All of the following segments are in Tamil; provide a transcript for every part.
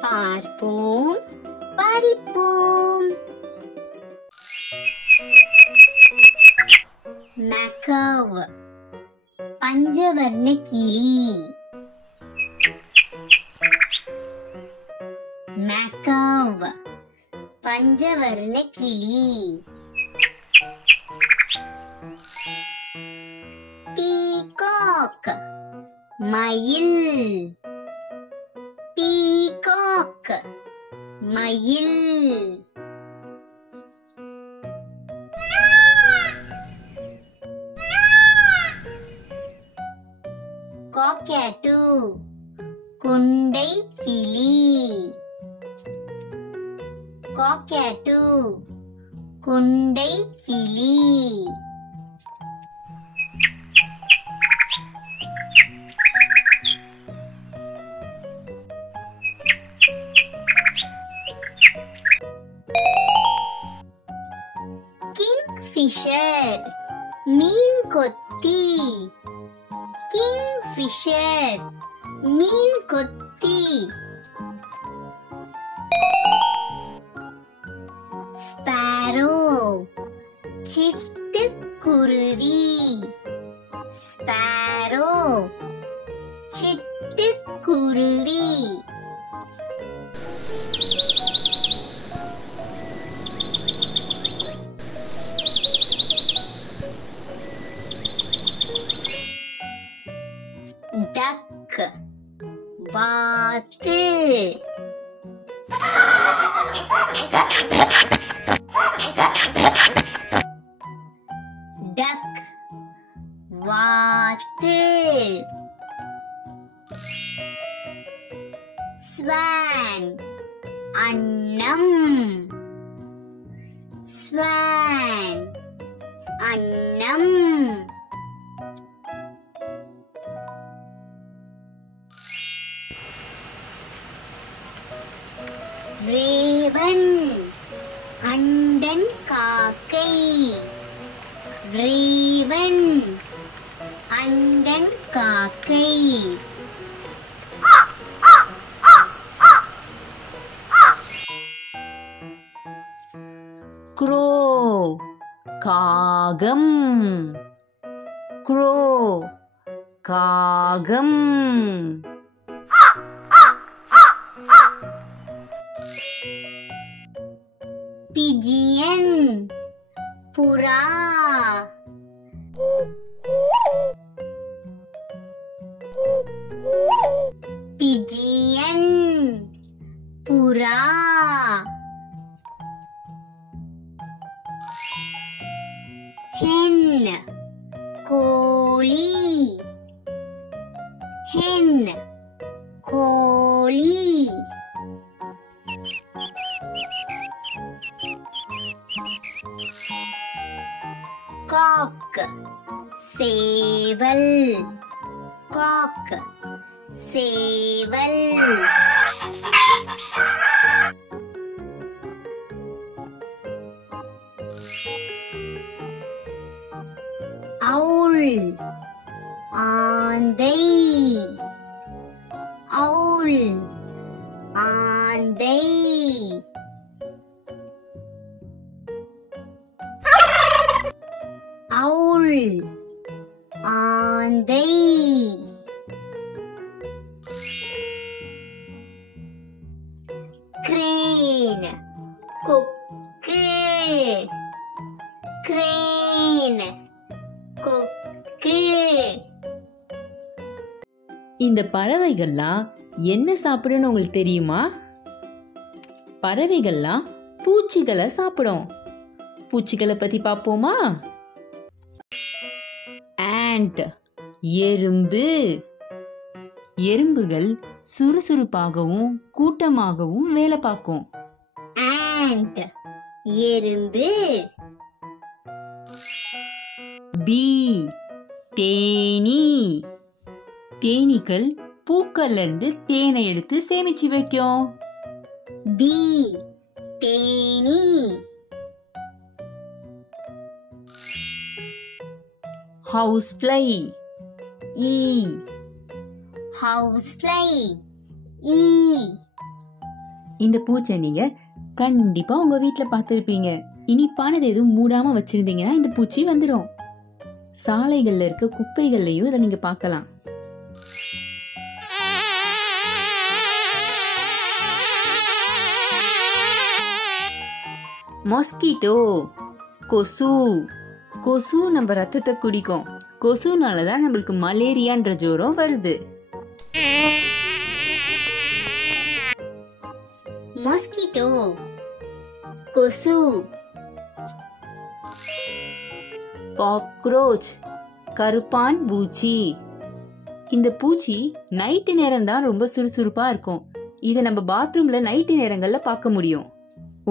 பார்ப்போம், படிப்போம். macaw பஞ்சவர்ண கிளி. macaw பஞ்சவர்ண கிளி. peacock மயில். peacock மயில். cockatoo குண்டை கிளி. cockatoo குண்டை கிளி. kingfisher மீன் கொத்தி. kingfisher மீன் கொத்தி. sparrow சிட்டுக்குருவி. sparrow சிட்டுக்குருவி. duck வாத்து. duck வாத்து. swan அன்னம். swan அன்னம். raven அண்டன் காக்கை. raven அண்டன் காக்கை. crow காகம். crow காகம். pigeon புறா. pigeon புறா. hen கோழி. hen கோழி. cock சேவல். cock சேவல். owl ஆந்தை. owl ஆந்தை. owl ஆந்தை. crane கொக்கு. crane கொக்கு. இந்த பறவைகள்லாம் என்ன சாப்பிடுன்னு உங்களுக்கு தெரியுமா? பறவைகள்லாம் பூச்சிகளை சாப்பிடும். பூச்சிகளை பத்தி பார்ப்போமா? ant எறும்பு. எறும்புகள் சுறுசுறுப்பாகவும் கூட்டமாகவும் வேலை பார்க்கும். ant எறும்பு. bee தேனீ. தேனீக்கள் பூக்கள்ல இருந்து தேனை எடுத்து சேமிச்சு வைக்கும். bee தேனீ. housefly ஈ. housefly ஈ. இந்த பூச்சை நீங்க கண்டிப்பா உங்க வீட்ல பார்த்திருப்பீங்க. இனிப்பானது எதுவும் மூடாம வச்சிருந்தீங்கன்னா இந்த பூச்சி வந்துடும். சாலைகள்ல இருக்க குப்பைகள்லயும் இதை நீங்க பார்க்கலாம். மொஸ்கிட்டோ, கொசு. கொசு நம்ம ரத்தத்தை குடிக்கும். கொசுனாலதான் நம்மளுக்கு மலேரியான்ற ஜுரம் வருது. mosquito, கொசு. காக்ரோச், கருப்பான் பூச்சி. இந்த பூச்சி நைட்டு நேரம் தான் ரொம்ப சுறுசுறுப்பா இருக்கும். இதை நம்ம பாத்ரூம்ல நைட்டு நேரங்கள்ல பார்க்க முடியும்.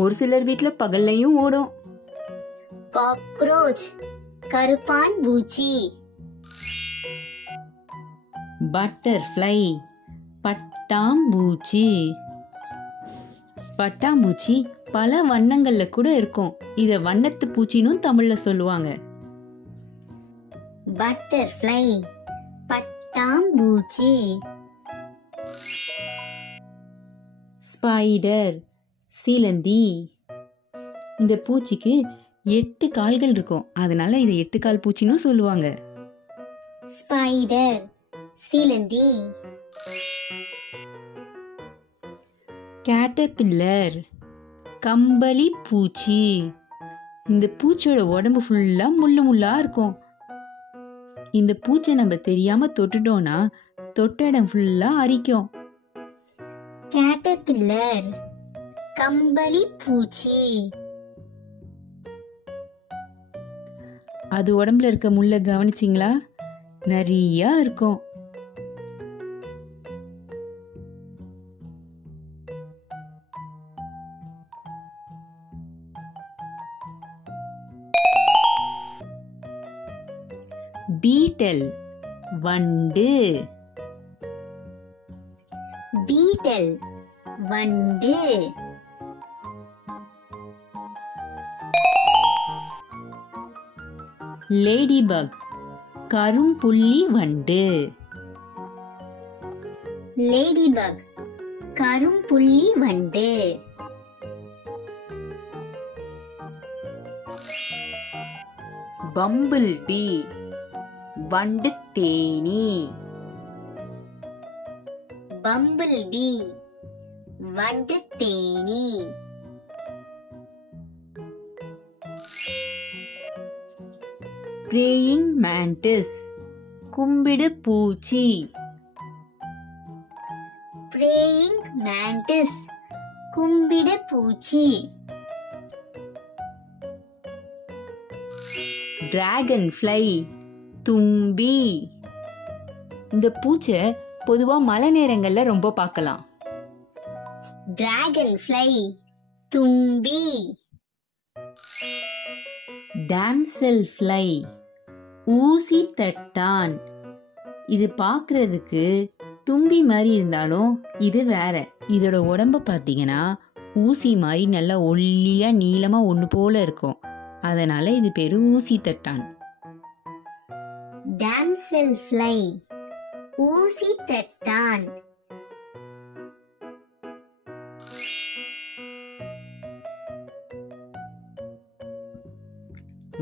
ஒரு சிலர் வீட்ல பகல்லையும் ஓடும். காக்ரோச், கருப்பான் பூச்சி. பட்டர்ஃப்ளை, பட்டாம்பூச்சி. பட்டாம்பூச்சி பல வண்ணங்கள்ல கூட இருக்கும். இத வண்ணத்து பூச்சின்னு தமிழ்ல சொல்லுவாங்க. பட்டர்ஃப்ளை, பட்டாம்பூச்சி. ஸ்பைடர், சிலந்தி. இந்த பூச்சிக்கு 8 கால்கள் இருக்கும். அதனால இதை 8 கால் பூச்சின்னு சொல்லுவாங்க. ஸ்பைடர், சிலந்தி. கேட்டர்பில்லர், கம்பளி பூச்சி. இந்த பூச்சியோட உடம்பு ஃபுல்லா முள்ளு முள்ளா இருக்கும். இந்த பூச்சை நம்ம தெரியாம தொட்டுட்டோம்னா தொட்ட இடம் ஃபுல்லா அரிக்கும். கேட்டர்பில்லர், கம்பளி பூச்சி. அது உடம்புல இருக்க முள்ள கவனிச்சிங்களா? நிறைய இருக்கும். பீட்டல், வண்டு. பீட்டல், வண்டு. லேடிபக், கரும்புள்ளி வண்டு. லேடிபக், கரும்புள்ளி வண்டு. பம்பிள் பீ, வண்டு தேனி. பம்பிள் பீ, வண்டு தேனி. பிரேயிங் மேண்டிஸ், கும்பிடு பூச்சி. பிரேயிங் மேண்டிஸ், கும்பிடு பூச்சி. டிராகன் ஃப்ளை, தும்பி. இந்த பூச்சை பொதுவா மழை நேரங்கள்ல ரொம்ப பார்க்கலாம். டிராகன் ஃப்ளை, தும்பி. டாம்செல் ஃப்ளை, ஊசி தட்டான். இது பார்க்கிறதுக்கு தும்பி மாதிரி இருந்தாலும் இது வேற. இதோட உடம்ப பார்த்தீங்கன்னா ஊசி மாதிரி நல்லா ஒல்லியா நீளமா ஒன்று போல இருக்கும். அதனால இது பேரு ஊசி தட்டான். டாம்செல் ஃப்ளை, ஊசி தட்டான்.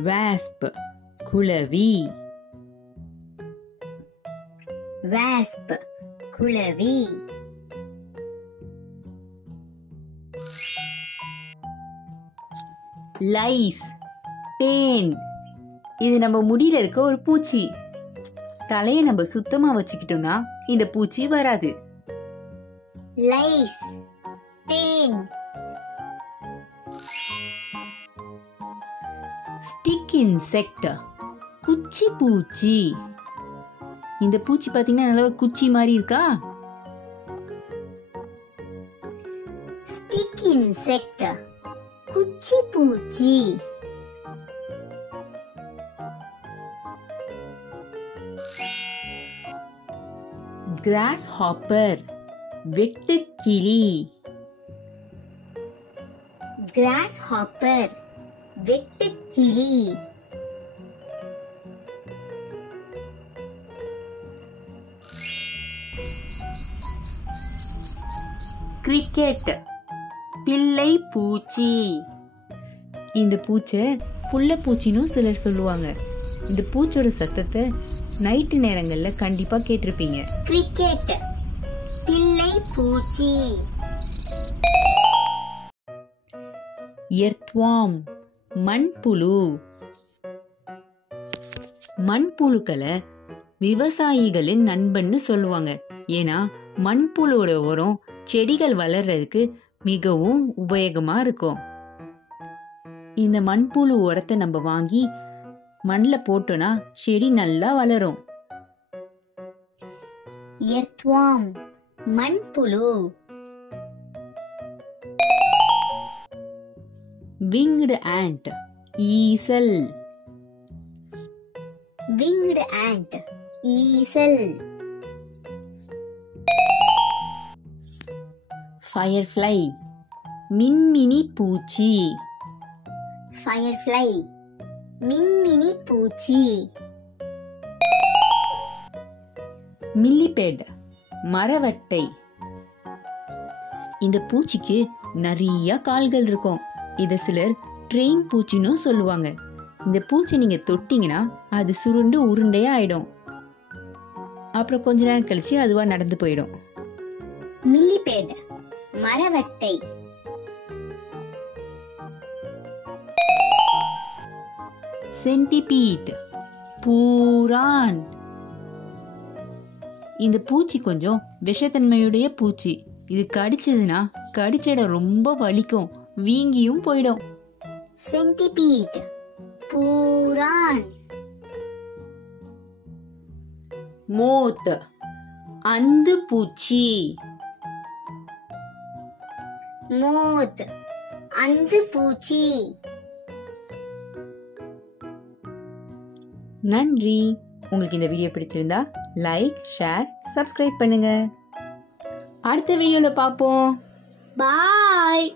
வாஸ்ப், குளவி. வாஸ்ப், குளவி. லைஸ், பேன். இது நம்ம முடியில இருக்க ஒரு பூச்சி. தலையை நம்ம சுத்தமா வச்சுக்கிட்டோம்னா இந்த பூச்சி வராது. Lies, pan. ஸ்டிக் இன்செக்ட், குச்சி பூச்சி. இந்த பூச்சி பாத்தீங்கன்னா நல்ல ஒரு குச்சி மாதிரி இருக்கா? ஸ்டிக் இன்செக்ட், குச்சி பூச்சி. கிராஸ் ஹாப்பர், வெட்டுக்கிளி. கிராஸ் ஹாப்பர், வெட்டுக்கிளி. கிரிக்கெட், பிள்ளை பூச்சி. இந்த பூச்சை புள்ள பூச்சின்னு சிலர் சொல்லுவாங்க. இந்த பூச்சோட சத்தத்தை நைட்டு நேரங்கள்ல கண்டிப்பா கேட்டிருப்பீங்க. கிரிக்கெட், பிள்ளை பூச்சி. எர்த்வார்ம், மண்புழு. மண்புழுக்களை விவசாயிகளின் நண்பன்னு சொல்லுவாங்க. ஏன்னா மண்புழுவோட உரம் செடிகள் வளர்றதுக்கு மிகவும் உபயோகமா இருக்கும். இந்த மண்புழு உரத்தை நம்ம வாங்கி மண்ணில் போட்டோம்னா செடி நல்லா வளரும். எர்த்வார்ம், மண்புழு. Winged and, Eesal. Winged and, Eesal. Firefly, மின்மினி பூச்சி. ஃபயர்ஃப்ளை, மின்மினி பூச்சி. மில்லிபெட், மரவட்டை. இந்த பூச்சிக்கு நிறைய கால்கள் இருக்கும். இதை சிலர் ட்ரெயின் பூச்சின்னு சொல்லுவாங்க. இந்த பூச்சி நீங்க தொட்டீங்கன்னா அது சுருண்டு உருண்டையா ஆயிடும். அப்புறம் கொஞ்ச நேரம் கழிச்சு அதுவா நடந்து போயிடும். மில்லிபெட், மரவட்டை. சென்டிபீட், பூரான். இந்த பூச்சி கொஞ்சம் விஷத்தன்மையுடைய பூச்சி. இது கடிச்சதுன்னா கடிச்ச இடம் ரொம்ப வலிக்கும், வீங்கியும் போயிடும். சென்டிபீட், பூரான். மோத், அந்து பூச்சி. மோத், அந்து பூச்சி. நன்றி. உங்களுக்கு இந்த வீடியோ பிடிச்சிருந்தா லைக், ஷேர், சப்ஸ்கிரைப் பண்ணுங்க. அடுத்த வீடியோல பார்ப்போம். பாய்.